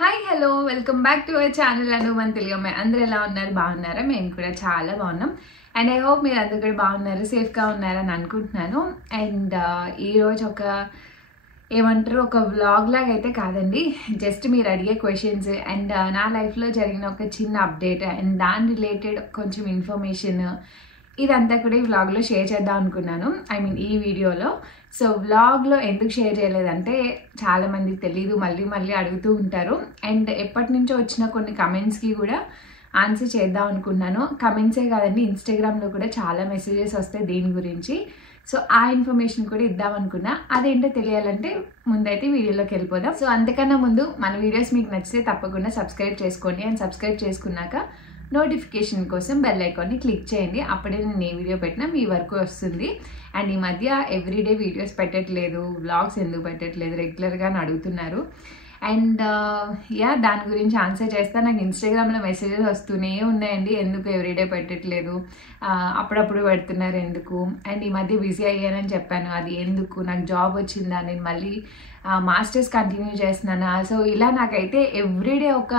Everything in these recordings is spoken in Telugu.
Hi hello welcome back to our channel Anuman Telugu అందరూ ఎలా ఉన్నారు బాగున్నారా మేము కూడా చాలా బాగున్నాం అండ్ ఐ హోప్ మీరు అందరూ కూడా బాగున్నారు సేఫ్గా ఉన్నారని అనుకుంటున్నాను అండ్ ఈరోజు ఏమంటారు ఒక వ్లాగ్ లాగా అయితే కాదండి జస్ట్ మీరు అడిగే క్వశ్చన్స్ అండ్ నా లైఫ్లో జరిగిన ఒక చిన్న అప్డేట్ అండ్ దాని రిలేటెడ్ కొంచెం ఇన్ఫర్మేషన్ ఇదంతా కూడా ఈ వ్లాగ్లో షేర్ చేద్దాం అనుకున్నాను ఐ మీన్ ఈ వీడియోలో సో వ్లాగ్లో ఎందుకు షేర్ చేయలేదంటే చాలామందికి తెలీదు మళ్ళీ అడుగుతూ ఉంటారు అండ్ ఎప్పటి నుంచో వచ్చిన కొన్ని కమెంట్స్కి కూడా ఆన్సర్ చేద్దాం అనుకున్నాను కమెంట్సే కాదండి ఇన్స్టాగ్రామ్లో కూడా చాలా మెసేజెస్ వస్తాయి దీని గురించి సో ఆ ఇన్ఫర్మేషన్ కూడా ఇద్దాం అనుకున్నా అదేంటో తెలియాలంటే ముందైతే వీడియోలోకి వెళ్ళిపోదాం సో అంతకన్నా ముందు మన వీడియోస్ మీకు నచ్చితే తప్పకుండా సబ్స్క్రైబ్ చేసుకోండి అండ్ సబ్స్క్రైబ్ చేసుకున్నాక నోటిఫికేషన్ కోసం బెల్ ఐకాన్ని క్లిక్ చేయండి అప్పుడే నేను ఏ వీడియో పెట్టినా మీ వరకు వస్తుంది అండ్ ఈ మధ్య ఎవ్రీడే వీడియోస్ పెట్టట్లేదు వ్లాగ్స్ ఎందుకు పెట్టట్లేదు రెగ్యులర్గా అడుగుతున్నారు అండ్ దాని గురించి ఆన్సర్ చేస్తా నాకు ఇన్స్టాగ్రామ్లో మెసేజెస్ వస్తూనే ఉన్నాయండి ఎందుకు ఎవ్రీడే పెట్టట్లేదు అప్పుడప్పుడు పెడుతున్నారు ఎందుకు అండ్ ఈ మధ్య బిజీ అయ్యానని చెప్పాను అది ఎందుకు నాకు జాబ్ వచ్చిందా నేను మళ్ళీ మాస్టర్స్ కంటిన్యూ చేస్తున్నానా సో ఇలా నాకైతే ఎవ్రీడే ఒక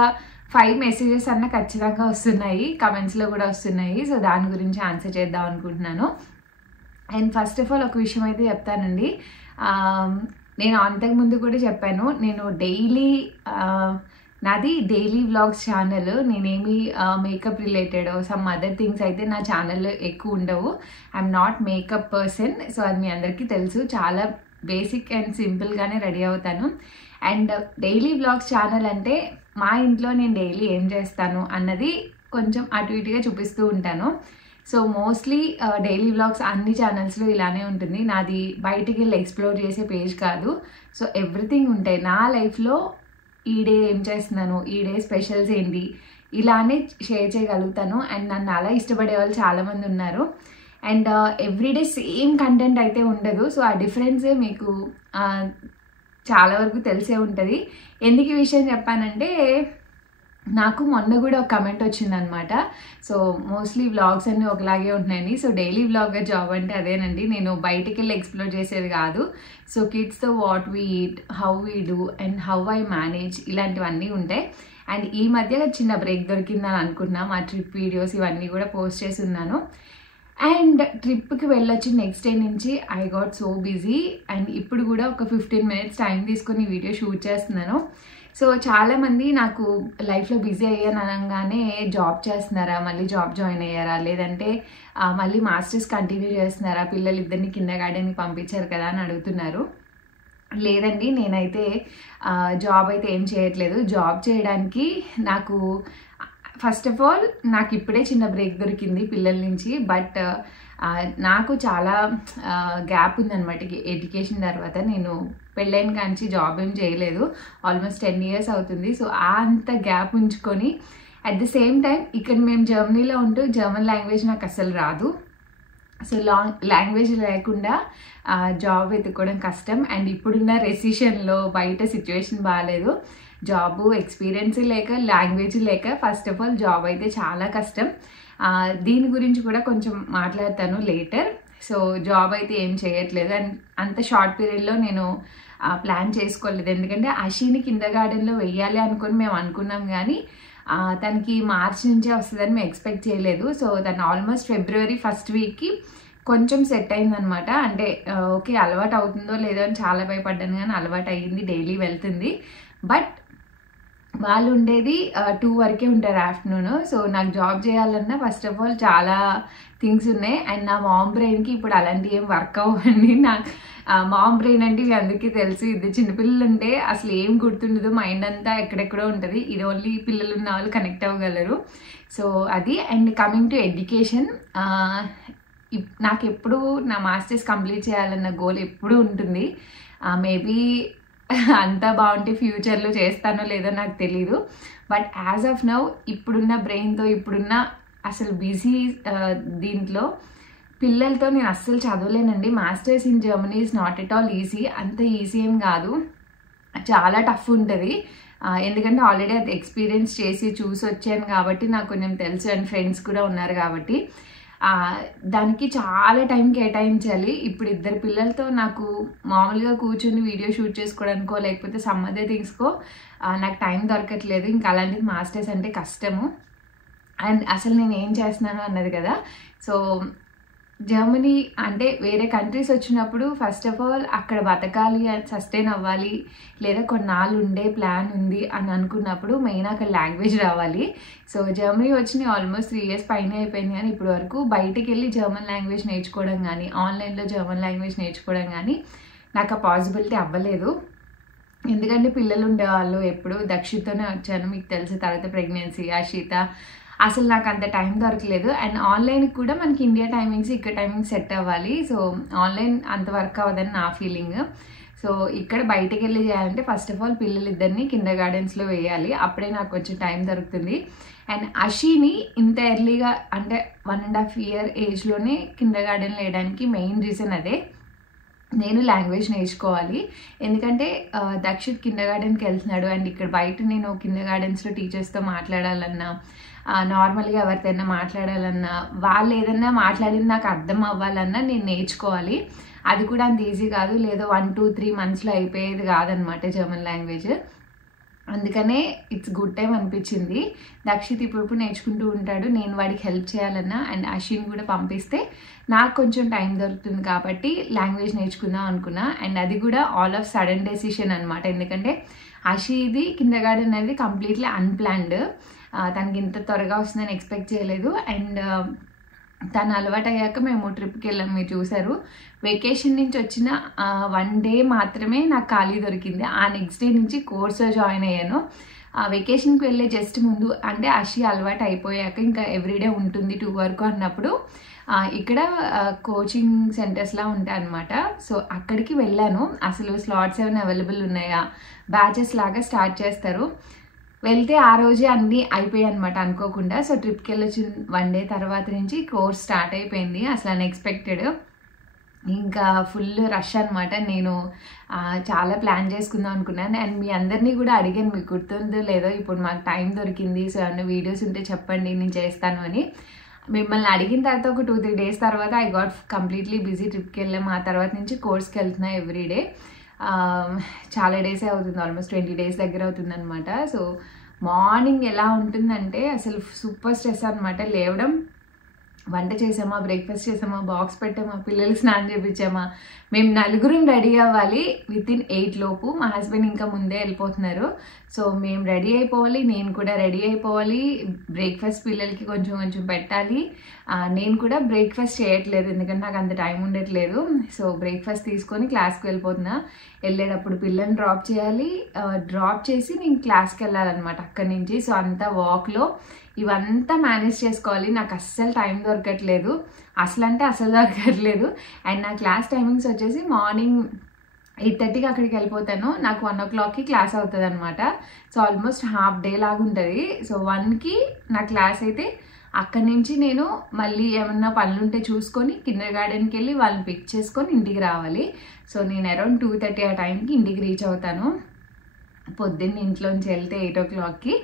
5 మెసేజెస్ అన్న ఖచ్చితంగా వస్తున్నాయి కమెంట్స్లో కూడా వస్తున్నాయి సో దాని గురించి ఆన్సర్ చేద్దాం అనుకుంటున్నాను అండ్ ఫస్ట్ ఆఫ్ ఆల్ ఒక విషయం అయితే చెప్తానండి నేను అంతకుముందు కూడా చెప్పాను నేను నాది డైలీ వ్లాగ్స్ ఛానల్ నేనేమి makeup related some other things అయితే నా ఛానల్లో ఎక్కువ ఉండవు I'm not makeup person so అది మీ అందరికీ తెలుసు చాలా బేసిక్ అండ్ సింపుల్గానే రెడీ అవుతాను అండ్ డైలీ వ్లాగ్స్ ఛానల్ అంటే మా ఇంట్లో నేను డైలీ ఏం చేస్తాను అన్నది కొంచెం అటు ఇటుగా చూపిస్తూ ఉంటాను సో మోస్ట్లీ డైలీ వ్లాగ్స్ అన్ని ఛానల్స్లో ఇలానే ఉంటుంది నాది బయటికి వెళ్ళి ఎక్స్ప్లోర్ చేసే పేజ్ కాదు సో ఎవ్రీథింగ్ ఉంటాయి నా లైఫ్లో ఈ డే ఏం చేస్తున్నాను ఈ డే స్పెషల్స్ ఏంటి ఇలానే షేర్ చేయగలుగుతాను అండ్ నన్ను అలా ఇష్టపడే వాళ్ళు చాలామంది ఉన్నారు అండ్ ఎవ్రీడే సేమ్ కంటెంట్ అయితే ఉండదు సో ఆ డిఫరెన్స్ మీకు చాలా వరకు తెలిసే ఉంటుంది ఎందుకు ఈ విషయం చెప్పానంటే నాకు మొన్న కూడా ఒక కమెంట్ వచ్చిందనమాట సో మోస్ట్లీ వ్లాగ్స్ అన్నీ ఒకలాగే ఉంటున్నాయి సో డైలీ వ్లాగర్ జాబ్ అంటే అదేనండి నేను బయటికి వెళ్ళి ఎక్స్ప్లోర్ చేసేది కాదు సో కిడ్స్తో what we eat how we do and how I manage ఇలాంటివన్నీ ఉంటాయి అండ్ ఈ మధ్య చిన్న బ్రేక్ దొరికిందని అనుకున్నా మా ట్రిప్ వీడియోస్ ఇవన్నీ కూడా పోస్ట్ చేసి ఉన్నాను అండ్ ట్రిప్కి వెళ్ళొచ్చి నెక్స్ట్ డే నుంచి I got so busy and ఇప్పుడు కూడా ఒక 15 minutes టైం తీసుకొని వీడియో షూట్ చేస్తున్నాను సో చాలామంది నాకు లైఫ్లో బిజీ అయ్యాను అనగానే జాబ్ చేస్తున్నారా మళ్ళీ జాబ్ జాయిన్ అయ్యారా లేదంటే మళ్ళీ మాస్టర్స్ కంటిన్యూ చేస్తున్నారా పిల్లలు ఇద్దరిని కిండర్గార్టెన్కి పంపించారు కదా అని అడుగుతున్నారు లేదండి నేనైతే జాబ్ అయితే ఏం చేయట్లేదు జాబ్ చేయడానికి నాకు ఫస్ట్ ఆఫ్ ఆల్ నాకు ఇప్పుడే చిన్న బ్రేక్ దొరికింది పిల్లల నుంచి బట్ నాకు చాలా గ్యాప్ ఉందన్నమాట ఎడ్యుకేషన్ తర్వాత నేను పెళ్ళైన కాంచి జాబ్ ఏం చేయలేదు ఆల్మోస్ట్ 10 years అవుతుంది సో అంత గ్యాప్ ఉంచుకొని అట్ ద సేమ్ టైం ఇక్కడ మేము జర్మనీలో ఉంటూ జర్మన్ లాంగ్వేజ్ నాకు అసలు రాదు సో లాంగ్వేజ్ లేకుండా జాబ్ వెతుక్కోవడం కష్టం అండ్ ఇప్పుడున్న రెసిషన్లో బయట సిచ్యువేషన్ బాగాలేదు జాబ్ ఎక్స్పీరియన్స్ లేక లాంగ్వేజ్ లేక ఫస్ట్ ఆఫ్ ఆల్ జాబ్ అయితే చాలా కష్టం దీని గురించి కూడా కొంచెం మాట్లాడతాను లేటర్ సో జాబ్ అయితే ఏం చేయట్లేదు అండ్ అంత షార్ట్ పీరియడ్లో నేను ప్లాన్ చేసుకోలేదు ఎందుకంటే అషీని కిండర్గార్టెన్లో వెయ్యాలి అనుకొని మేము అనుకున్నాం కానీ తనకి మార్చి నుంచే వస్తుందని మేము ఎక్స్పెక్ట్ చేయలేదు సో తను ఆల్మోస్ట్ February 1st weekకి కొంచెం సెట్ అయిందనమాట అంటే ఓకే అలవాటు అవుతుందో లేదో అని చాలా భయపడ్డాను కానీ అలవాటు అయ్యింది డైలీ వెళ్తుంది బట్ వాళ్ళు ఉండేది 2 వరకే ఉంటారు ఆఫ్టర్నూన్ సో నాకు జాబ్ చేయాలన్నా ఫస్ట్ ఆఫ్ ఆల్ చాలా థింగ్స్ ఉన్నాయి అండ్ నా మామ్ బ్రెయిన్కి ఇప్పుడు అలాంటివి ఏం వర్క్ అవ్వండి నాకు మామ్ బ్రెయిన్ అంటే ఇవి అందరికీ తెలుసు ఇది చిన్నపిల్లలు ఉంటే అసలు ఏం గుర్తుండదు మైండ్ అంతా ఎక్కడెక్కడో ఉంటుంది ఇది ఓన్లీ పిల్లలు ఉన్న వాళ్ళు కనెక్ట్ అవ్వగలరు సో అది అండ్ కమింగ్ టు ఎడ్యుకేషన్ నాకు ఎప్పుడు నా మాస్టర్స్ కంప్లీట్ చేయాలన్న గోల్ ఎప్పుడూ ఉంటుంది మేబీ అంతా బాగుంటే ఫ్యూచర్లో చేస్తానో లేదో నాకు తెలీదు బట్ యాజ్ ఆఫ్ నౌ ఇప్పుడున్న బ్రెయిన్తో ఇప్పుడున్న అసలు బిజీ దీంట్లో పిల్లలతో నేను అస్సలు చదవలేనండి masters in Germany is not at all easy అంత ఈజీ ఏం కాదు చాలా టఫ్ ఉంటుంది ఎందుకంటే ఆల్రెడీ అది ఎక్స్పీరియన్స్ చేసి చూసి వచ్చాను కాబట్టి నాకు కొంచెం తెలుసు అండ్ ఫ్రెండ్స్ కూడా ఉన్నారు కాబట్టి దానికి చాలా టైం కేటాయించాలి. ఇప్పుడు 2 పిల్లలతో నాకు మామూలుగా కూర్చొని వీడియో షూట్ చేసుకోవడానికో లేకపోతే సమ్ అదర్ థింగ్స్కో నాకు టైం దొరకట్లేదు. ఇంకా అలాంటిది మాస్టర్స్ అంటే కష్టము. అండ్ అసలు నేను ఏం చేస్తున్నాను అన్నది కదా. సో జర్మనీ అంటే వేరే కంట్రీస్ వచ్చినప్పుడు ఫస్ట్ ఆఫ్ ఆల్ అక్కడ బతకాలి, సస్టైన్ అవ్వాలి, లేదా కొన్నాళ్ళు ఉండే ప్లాన్ ఉంది అని అనుకున్నప్పుడు మెయిన్ అక్కడ లాంగ్వేజ్ రావాలి. సో జర్మనీ వచ్చినాయి ఆల్మోస్ట్ 3 years పైన అయిపోయింది. కానీ ఇప్పుడు వరకు బయటికి వెళ్ళి జర్మన్ లాంగ్వేజ్ నేర్చుకోవడం కానీ ఆన్లైన్లో జర్మన్ లాంగ్వేజ్ నేర్చుకోవడం కానీ నాకు ఆ పాసిబిలిటీ అవ్వలేదు. ఎందుకంటే పిల్లలు ఉండేవాళ్ళు. ఎప్పుడు దక్షితోనే వచ్చాను, మీకు తెలుసు. తర్వాత ప్రెగ్నెన్సీ, అషిత, అసలు నాకు అంత టైం దొరకలేదు. అండ్ ఆన్లైన్కి కూడా మనకి ఇండియా టైమింగ్స్ ఇక్కడ టైమింగ్స్ సెట్ అవ్వాలి. సో ఆన్లైన్ అంత వర్క్ అవ్వదని నా ఫీలింగ్. సో ఇక్కడ బయటకు వెళ్ళి చేయాలంటే ఫస్ట్ ఆఫ్ ఆల్ పిల్లలిద్దరిని కిండర్ గార్డెన్స్లో వేయాలి. అప్పుడే నాకు కొంచెం టైం దొరుకుతుంది. అండ్ అషిని ఇంత ఎర్లీగా అంటే 1.5 year ఏజ్లోనే కిండర్ గార్డెన్లో వేయడానికి మెయిన్ రీజన్ అదే. నేను లాంగ్వేజ్ నేర్చుకోవాలి. ఎందుకంటే దక్షిత్ కిండర్ గార్డెన్కి వెళ్తున్నాడు. అండ్ ఇక్కడ బయట నేను కిండర్ గార్డెన్స్లో టీచర్స్తో మాట్లాడాలన్నా, నార్మల్గా ఎవరితోనా మాట్లాడాలన్నా, వాళ్ళు ఏదన్నా మాట్లాడింది నాకు అర్థం అవ్వాలన్నా నేను నేర్చుకోవాలి. అది కూడా అంత ఈజీ కాదు. లేదో 1, 2, 3 monthsలో అయిపోయేది కాదనమాట జర్మన్ లాంగ్వేజ్. అందుకనే ఇట్స్ గుడ్ టైం అనిపించింది. దక్షిత్ ఇప్పుడు నేర్చుకుంటూ ఉంటాడు. నేను వాడికి హెల్ప్ చేయాలన్నా అండ్ అషిని కూడా పంపిస్తే నాకు కొంచెం టైం దొరుకుతుంది కాబట్టి లాంగ్వేజ్ నేర్చుకుందాం అనుకున్నా. అండ్ అది కూడా ఆల్ ఆఫ్ సడన్ డెసిషన్ అనమాట. ఎందుకంటే అషిది కిండర్ గార్డెన్ అనేది కంప్లీట్లీ అన్ప్లాన్డ్. తనకి ఇంత త్వరగా వస్తుందని ఎక్స్పెక్ట్ చేయలేదు. అండ్ తను అలవాటు అయ్యాక మేము ట్రిప్కి వెళ్ళాం, మీరు చూసారు. వెకేషన్ నుంచి వచ్చిన 1 day మాత్రమే నాకు ఖాళీ దొరికింది. ఆ నెక్స్ట్ డే నుంచి కోర్స్లో జాయిన్ అయ్యాను. వెకేషన్కి వెళ్ళే జస్ట్ ముందు అంటే అషి అలవాటు అయిపోయాక ఇంకా ఎవ్రీడే ఉంటుంది 2 వరకు అన్నప్పుడు ఇక్కడ కోచింగ్ సెంటర్స్లా ఉంటాయి అన్నమాట. సో అక్కడికి వెళ్ళాను. అసలు స్లాట్స్ ఏమైనా అవైలబుల్ ఉన్నాయా, బ్యాచెస్ లాగా స్టార్ట్ చేస్తారు. వెళ్తే ఆ రోజే అన్నీ అయిపోయాయి అనమాట అనుకోకుండా. సో ట్రిప్కి వెళ్ళొచ్చి 1 day తర్వాత నుంచి కోర్స్ స్టార్ట్ అయిపోయింది. అసలు అన్ఎక్స్పెక్టెడ్. ఇంకా ఫుల్ రష్ అనమాట. నేను చాలా ప్లాన్ చేసుకుందాం అనుకున్నాను. అండ్ మీ అందరినీ కూడా అడిగాను, మీకు గుర్తుందో లేదో, ఇప్పుడు మాకు టైం దొరికింది, సో ఏమన్నా వీడియోస్ ఉంటే చెప్పండి నేను చేస్తాను అని. మిమ్మల్ని అడిగిన తర్వాత ఒక 2-3 days తర్వాత ఐ గాట్ కంప్లీట్లీ బిజీ. ట్రిప్కి వెళ్ళాం. ఆ తర్వాత నుంచి కోర్స్కి వెళ్తున్నా ఎవ్రీడే. చాలా డేసే అవుతుంది, ఆల్మోస్ట్ 20 days దగ్గర అవుతుంది అనమాట. సో మార్నింగ్ ఎలా ఉంటుందంటే అసలు సూపర్ స్ట్రెస్ అనమాట. లేవడం, వంట చేసామా, బ్రేక్ఫాస్ట్ చేసామా, బాక్స్ పెట్టామా, పిల్లలకి స్నానం చేయించామా, మేము 4 రెడీ అవ్వాలి within 8 లోపు. మా హస్బెండ్ ఇంకా ముందే వెళ్ళిపోతున్నారు. సో మేము రెడీ అయిపోవాలి, నేను కూడా రెడీ అయిపోవాలి. బ్రేక్ఫాస్ట్ పిల్లలకి కొంచెం కొంచెం పెట్టాలి. నేను కూడా బ్రేక్ఫాస్ట్ చేయట్లేదు ఎందుకంటే నాకు అంత టైం ఉండట్లేదు. సో బ్రేక్ఫాస్ట్ తీసుకొని క్లాస్కి వెళ్ళిపోతున్నా. వెళ్ళేటప్పుడు పిల్లల్ని డ్రాప్ చేయాలి, డ్రాప్ చేసి నేను క్లాస్కి వెళ్ళాలన్నమాట అక్కడి నుంచి. సో అంతా వాక్లో ఇవంతా మేనేజ్ చేసుకోవాలి. నాకు అస్సలు టైం దొరకట్లేదు, అసలు దొరకట్లేదు. అండ్ నా క్లాస్ టైమింగ్స్ వచ్చేసి మార్నింగ్ 8:30కి అక్కడికి వెళ్ళిపోతాను. నాకు 1 o'clockకి క్లాస్ అవుతుంది అనమాట. సో ఆల్మోస్ట్ హాఫ్ డే లాగా ఉంటుంది. సో 1కి నా క్లాస్ అయితే అక్కడి నుంచి నేను మళ్ళీ ఏమన్నా పనులుంటే చూసుకొని కిండర్ గార్డెన్కి వెళ్ళి వాళ్ళని పిక్ చేసుకొని ఇంటికి రావాలి. సో నేను అరౌండ్ 2:30 ఆ టైంకి ఇంటికి రీచ్ అవుతాను. పొద్దున్న ఇంట్లోంచి వెళ్తే 8 o'clockకి.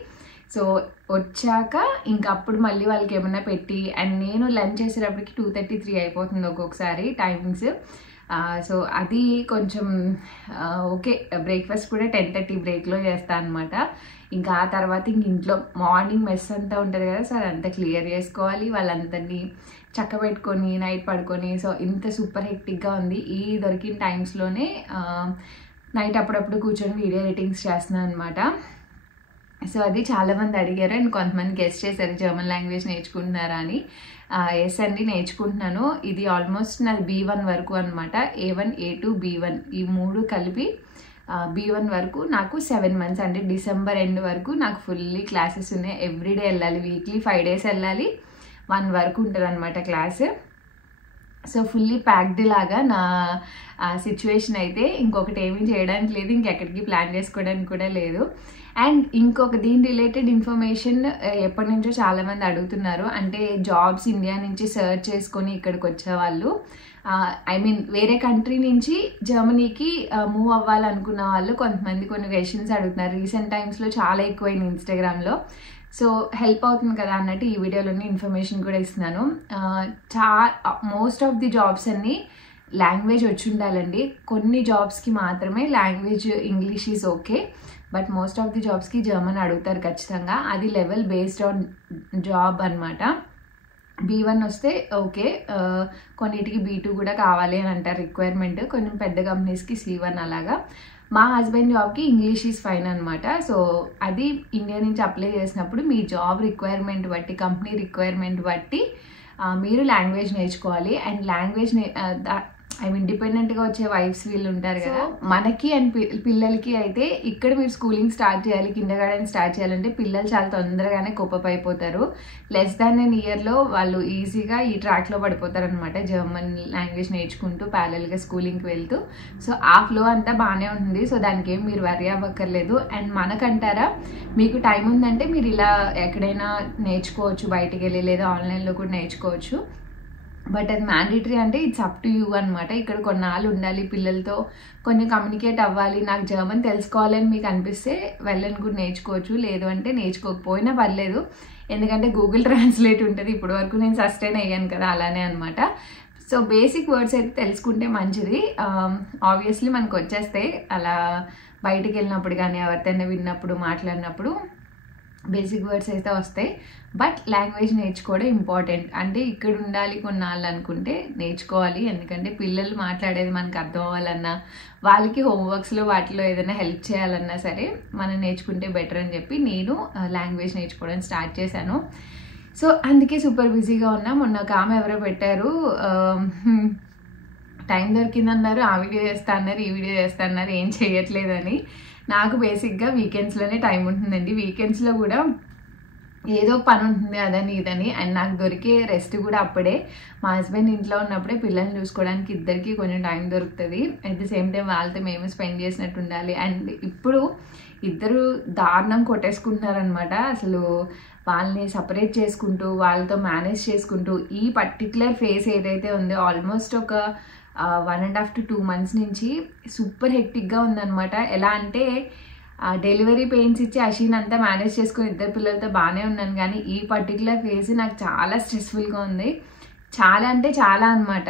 సో వచ్చాక ఇంకా అప్పుడు మళ్ళీ వాళ్ళకి ఏమన్నా పెట్టి, అండ్ నేను లంచ్ చేసేటప్పటికి 2:33 అయిపోతుంది ఒక్కొక్కసారి టైమింగ్స్. సో అది కొంచెం ఓకే. బ్రేక్ఫాస్ట్ కూడా 10:30 బ్రేక్లో చేస్తాను అనమాట. ఇంకా ఆ తర్వాత ఇంట్లో మార్నింగ్ మెస్ అంతా ఉంటుంది కదా, సో అదంతా క్లియర్ చేసుకోవాలి. వాళ్ళందరినీ చక్కబెట్టుకొని నైట్ పడుకొని. సో ఇంత సూపర్ హెక్టిక్గా ఉంది. ఈ దొరికిన టైమ్స్లోనే నైట్ అప్పుడప్పుడు కూర్చొని వీడియో ఎడిటింగ్స్ చేస్తున్నాను అనమాట. సో అది చాలామంది అడిగారు అండ్ కొంతమంది గెస్ట్ చేశారు జర్మన్ లాంగ్వేజ్ నేర్చుకుంటున్నారా అని. ఎస్ అండి, నేర్చుకుంటున్నాను. ఇది ఆల్మోస్ట్ నాది B1 వరకు అనమాట. A1, A2, B1 ఈ 3 కలిపి B1 వరకు నాకు 7 months అంటే డిసెంబర్ ఎండ్ వరకు నాకు ఫుల్లీ క్లాసెస్ ఉన్నాయి. ఎవ్రీడే వెళ్ళాలి, వీక్లీ 5 days వెళ్ళాలి. 1 వరకు ఉంటుంది అనమాట క్లాస్. సో ఫుల్లీ ప్యాక్డ్ లాగా నా సిచ్యువేషన్ అయితే. ఇంకొకటి ఏమీ చేయడానికి లేదు, ఇంకెక్కడికి ప్లాన్ చేసుకోవడానికి కూడా లేదు. అండ్ ఇంకొక దీని రిలేటెడ్ ఇన్ఫర్మేషన్ ఎప్పటి నుంచో చాలామంది అడుగుతున్నారు. అంటే జాబ్స్ ఇండియా నుంచి సర్చ్ చేసుకొని ఇక్కడికి వచ్చేవాళ్ళు, ఐ మీన్ వేరే కంట్రీ నుంచి జర్మనీకి మూవ్ అవ్వాలనుకున్న వాళ్ళు కొంతమంది కొన్ని క్వశ్చన్స్ అడుగుతున్నారు. రీసెంట్ టైమ్స్లో చాలా ఎక్కువైంది ఇన్స్టాగ్రామ్లో. సో హెల్ప్ అవుతుంది కదా అన్నట్టు ఈ వీడియోలోని ఇన్ఫర్మేషన్ కూడా ఇస్తున్నాను. మోస్ట్ ఆఫ్ ది జాబ్స్ అన్నీ లాంగ్వేజ్ వచ్చి ఉండాలండి. కొన్ని జాబ్స్కి మాత్రమే language English is okay, but most of the జాబ్స్కి జర్మన్ అడుగుతారు ఖచ్చితంగా. అది లెవెల్ బేస్డ్ ఆన్ జాబ్ అనమాట. B1 వస్తే ఓకే, కొన్నిటికి B2 కూడా కావాలి అని అంటారు రిక్వైర్మెంట్, కొంచెం పెద్ద కంపెనీస్కి C1 అలాగా. మా హస్బెండ్ జాబ్కి ఇంగ్లీష్ ఈజ్ ఫైన్ అనమాట. సో అది ఇండియా నుంచి అప్లై చేసినప్పుడు మీ జాబ్ రిక్వైర్మెంట్ బట్టి, కంపెనీ రిక్వైర్మెంట్ బట్టి మీరు లాంగ్వేజ్ నేర్చుకోవాలి. అండ్ లాంగ్వేజ్ ఇండిపెండెంట్గా వచ్చే వైఫ్స్ వీళ్ళు ఉంటారు కదా, మనకి అండ్ పిల్లలకి అయితే ఇక్కడ మీరు స్కూలింగ్ స్టార్ట్ చేయాలి, కిండర్ గార్డెన్ స్టార్ట్ చేయాలంటే పిల్లలు చాలా తొందరగానే కోపప్ అయిపోతారు. లెస్ దాన్ ఎన్ ఇయర్లో వాళ్ళు ఈజీగా ఈ ట్రాక్లో పడిపోతారు అనమాట, జర్మన్ లాంగ్వేజ్ నేర్చుకుంటూ ప్యారలల్గా స్కూలింగ్కి వెళ్తూ. సో ఆ ఫ్లో అంతా బాగానే ఉంటుంది. సో దానికి ఏం మీరు వరీ అవ్వక్కర్లేదు. అండ్ మనకంటారా, మీకు టైం ఉందంటే మీరు ఇలా ఎక్కడైనా నేర్చుకోవచ్చు, బయటికి వెళ్ళి లేదా ఆన్లైన్లో కూడా నేర్చుకోవచ్చు. బట్ అది మ్యాండేటరీ అంటే ఇట్స్ అప్ టు యూ అనమాట. ఇక్కడ కొన్నాళ్ళు ఉండాలి పిల్లలతో, కొంచెం కమ్యూనికేట్ అవ్వాలి, నాకు జర్మన్ తెలుసుకోవాలని మీకు అనిపిస్తే వెళ్ళని కూడా నేర్చుకోవచ్చు, లేదు అంటే నేర్చుకోకపోయినా పర్లేదు, ఎందుకంటే గూగుల్ ట్రాన్స్లేట్ ఉంటుంది. ఇప్పటి వరకు నేను సస్టైన్ అయ్యాను కదా, అలానే అనమాట. సో బేసిక్ వర్డ్స్ అయితే తెలుసుకుంటే మంచిది. ఆబ్వియస్లీ మనకు వచ్చేస్తే అలా బయటికి వెళ్ళినప్పుడు కానీ ఎవరితోనే విన్నప్పుడు మాట్లాడినప్పుడు బేసిక్ వర్డ్స్ అయితే వస్తాయి. బట్ లాంగ్వేజ్ నేర్చుకోవడం ఇంపార్టెంట్. అంటే ఇక్కడ ఉండాలి కొన్నాళ్ళు అనుకుంటే నేర్చుకోవాలి, ఎందుకంటే పిల్లలు మాట్లాడేది మనకు అర్థం అవ్వాలన్నా, వాళ్ళకి హోంవర్క్స్లో వాటిలో ఏదైనా హెల్ప్ చేయాలన్నా సరే మనం నేర్చుకుంటే బెటర్ అని చెప్పి నేను లాంగ్వేజ్ నేర్చుకోవడం స్టార్ట్ చేశాను. సో అందుకే సూపర్ బిజీగా ఉన్నా. మొన్న ఒక ఆమె ఎవరో పెట్టారు, టైం దొరికిందన్నారు, ఆ వీడియో చేస్తా అన్నారు, ఈ వీడియో చేస్తా అన్నారు, ఏం చేయట్లేదని. నాకు బేసిక్గా వీకెండ్స్లోనే టైం ఉంటుందండి. వీకెండ్స్లో కూడా ఏదో పని ఉంటుంది అదని ఇదని, అండ్ నాకు దొరికే రెస్ట్ కూడా అప్పుడే. మా హస్బెండ్ ఇంట్లో ఉన్నప్పుడే పిల్లల్ని చూసుకోవడానికి ఇద్దరికి కొంచెం టైం దొరుకుతుంది. అట్ ది సేమ్ టైం వాళ్ళతో మేము స్పెండ్ చేసినట్టు ఉండాలి. అండ్ ఇప్పుడు ఇద్దరు దారుణం కొట్టేసుకుంటున్నారనమాట. అసలు వాళ్ళని సపరేట్ చేసుకుంటూ వాళ్ళతో మేనేజ్ చేసుకుంటూ ఈ పర్టికులర్ ఫేస్ ఏదైతే ఉందో ఆల్మోస్ట్ ఒక 1.5 to 2 months నుంచి సూపర్ హెక్టిక్గా ఉందన్నమాట. ఎలా అంటే డెలివరీ పెయిన్స్ ఇచ్చి అషీన్ అంతా మేనేజ్ చేసుకుని ఇద్దరు పిల్లలతో బాగానే ఉన్నాను, కానీ ఈ పర్టికులర్ ఫేజ్ నాకు చాలా స్ట్రెస్ఫుల్గా ఉంది. చాలా అంటే చాలా అనమాట.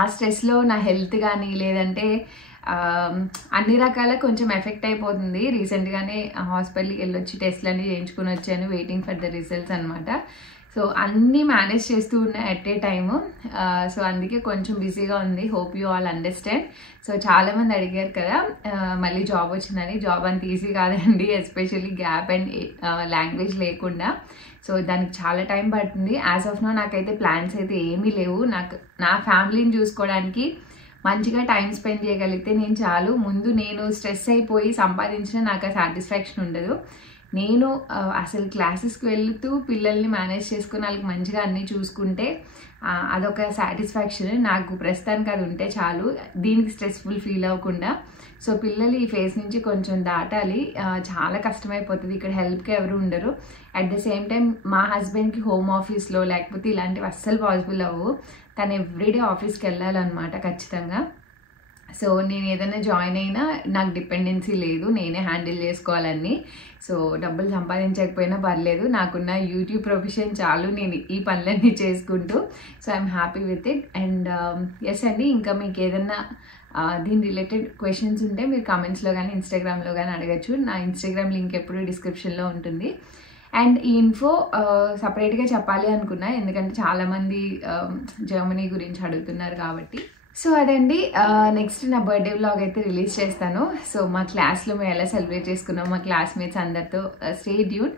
ఆ స్ట్రెస్లో నా హెల్త్ కానీ లేదంటే అన్ని రకాల కొంచెం ఎఫెక్ట్ అయిపోతుంది. రీసెంట్గానే హాస్పిటల్కి వెళ్ళొచ్చి టెస్ట్లన్నీ చేయించుకుని వచ్చాను, వెయిటింగ్ ఫర్ ద రిజల్ట్స్ అనమాట. సో అన్నీ మేనేజ్ చేస్తూ ఉన్నాయి అట్ ఏ టైము. సో అందుకే కొంచెం బిజీగా ఉంది. Hope you all understand. So చాలామంది అడిగారు కదా మళ్ళీ జాబ్ వచ్చిందని. జాబ్ అంత ఈజీ కాదండి, ఎస్పెషల్లీ గ్యాప్ అండ్ లాంగ్వేజ్ లేకుండా. సో దానికి చాలా టైం పడుతుంది. యాజ్ ఆఫ్ నో నాకైతే ప్లాన్స్ అయితే ఏమీ లేవు. నా ఫ్యామిలీని చూసుకోవడానికి మంచిగా టైం స్పెండ్ చేయగలిగితే నేను చాలు. ముందు నేను స్ట్రెస్ అయిపోయి సంపాదించిన నాకు ఆ సాటిస్ఫాక్షన్ ఉండదు. నేను అసలు క్లాసెస్కి వెళ్తూ పిల్లల్ని మేనేజ్ చేసుకుని వాళ్ళకి మంచిగా అన్నీ చూసుకుంటే అదొక సాటిస్ఫాక్షన్. నాకు ప్రస్తుతానికి అది ఉంటే చాలు, దీనికి స్ట్రెస్ఫుల్ ఫీల్ అవ్వకుండా. సో పిల్లలు ఈ ఫేజ్ నుంచి కొంచెం దాటాలి. చాలా కష్టమైపోతుంది, ఇక్కడ హెల్ప్కి ఎవరు ఉండరు. అట్ ద సేమ్ టైం మా హస్బెండ్కి హోమ్ ఆఫీస్లో లేకపోతే ఇలాంటివి అస్సలు పాసిబుల్ అవ్వవు. తను ఎవ్రీడే ఆఫీస్కి వెళ్ళాలన్నమాట ఖచ్చితంగా. సో నేను ఏదైనా జాయిన్ అయినా నాకు డిపెండెన్సీ లేదు, నేనే హ్యాండిల్ చేసుకోవాలని. సో డబ్బులు సంపాదించకపోయినా పర్లేదు, నాకున్న యూట్యూబ్ ప్రొఫెషన్ చాలు నేను ఈ పనులన్నీ చేసుకుంటూ. So I'm happy with it. And yes అండి, ఇంకా మీకు ఏదన్నా దీని రిలేటెడ్ క్వశ్చన్స్ ఉంటే మీరు కామెంట్స్లో కానీ ఇన్స్టాగ్రామ్లో కానీ అడగచ్చు. నా ఇన్స్టాగ్రామ్ లింక్ ఎప్పుడు డిస్క్రిప్షన్లో ఉంటుంది. అండ్ ఈ ఇన్ఫో సపరేట్గా చెప్పాలి అనుకున్నా, ఎందుకంటే చాలామంది జర్మనీ గురించి అడుగుతున్నారు కాబట్టి. సో అదండి, నెక్స్ట్ నా బర్త్డే వ్లాగ్ అయితే రిలీజ్ చేస్తాను. సో మా క్లాస్లో మేము ఎలా సెలబ్రేట్ చేసుకున్నాం మా క్లాస్మేట్స్ అందరితో. స్టే ట్యూన్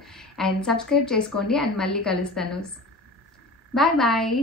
అండ్ సబ్స్క్రైబ్ చేసుకోండి. అండ్ మళ్ళీ కలుస్తాను. Bye bye.